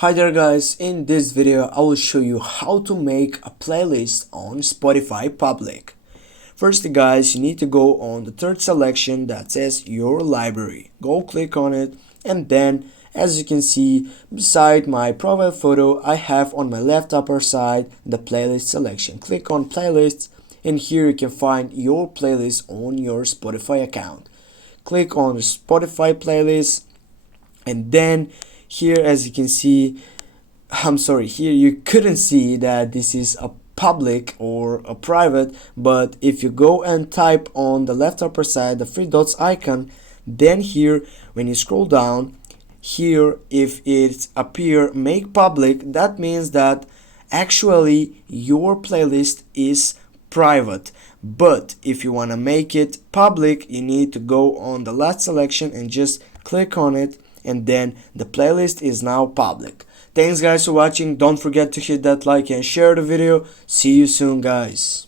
Hi there guys, in this video I will show you how to make a playlist on Spotify public. First guys, you need to go on the third selection that says your library. Go click on it, and then as you can see beside my profile photo I have on my left upper side the playlist selection. Click on playlists and here you can find your playlist on your Spotify account. Click on the Spotify playlist, and then here as you can see, here you couldn't see that this is a public or a private, but if you go and type on the left upper side the three dots icon, then here when you scroll down here, if it appear make public, that means that actually your playlist is private. But if you want to make it public, you need to go on the last selection and just click on it, and then the playlist is now public. Thanks guys for watching. Don't forget to hit that like and share the video. See you soon guys.